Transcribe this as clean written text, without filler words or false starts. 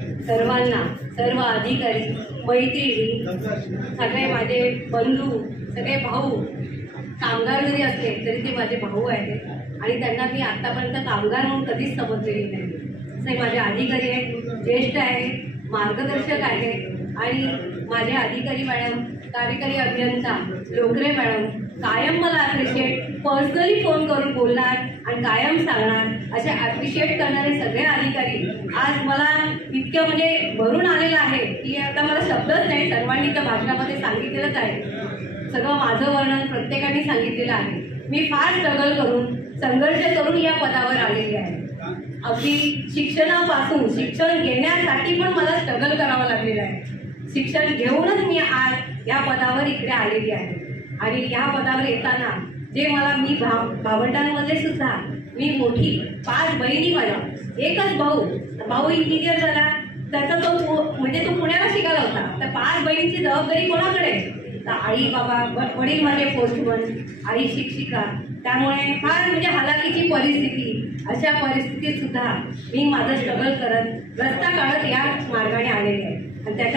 सर्वांना, सर्व अधिकारी, मैत्रिणी, सगळे माझे बंधू, सगळे भाऊ, कामगार जरी असले तरी ते माझे भाऊ आहेत आणि त्यांना मी आतापर्यंत कामगार म्हणून कधीच समजलेली नाही. असे माझे अधिकारी आहेत, ज्येष्ठ आहेत, मार्गदर्शक आहेत आणि माझे अधिकारी मॅडम, कार्यकारी अभियंता लोकरे मॅडम कायम मला अप्रिशिएट पर्सनली फोन करून बोलणार आणि कायम सांगणार. असे अप्रिशिएट करणारे सगळे अधिकारी आज मला इतकं म्हणजे भरून आलेलं आहे की आता मला शब्दच नाही. सर्वांनी त्या भाषणामध्ये सांगितलेलंच आहे, सगळं माझं वर्णन प्रत्येकाने सांगितलेलं आहे. मी फार स्ट्रगल करून, संघर्ष करून या पदावर आलेली आहे. अगदी शिक्षणापासून, शिक्षण घेण्यासाठी पण मला स्ट्रगल करावं लागलेलं आहे. शिक्षण घेऊनच मी आज या पदावर इकडे आलेली आहे. आणि या पदावर येताना जे मला मी भावंडांमध्ये सुद्धा मी मोठी 5 बहिणी, मला एकच भाऊ इंजिनियर झाला, त्याचा तो म्हणजे तो पुण्याला शिकायला होता. तर 5 बहिणीची जबाबदारी कोणाकडे? तर आई बाबा, वडील माझे पोस्टमन, आई शिक्षिका. त्यामुळे फार म्हणजे हालाकीची परिस्थिती. अशा परिस्थितीत सुद्धा मी माझं स्ट्रगल करत, रस्ता काढत या मार्गाने आलेले आहे आणि त्याच्या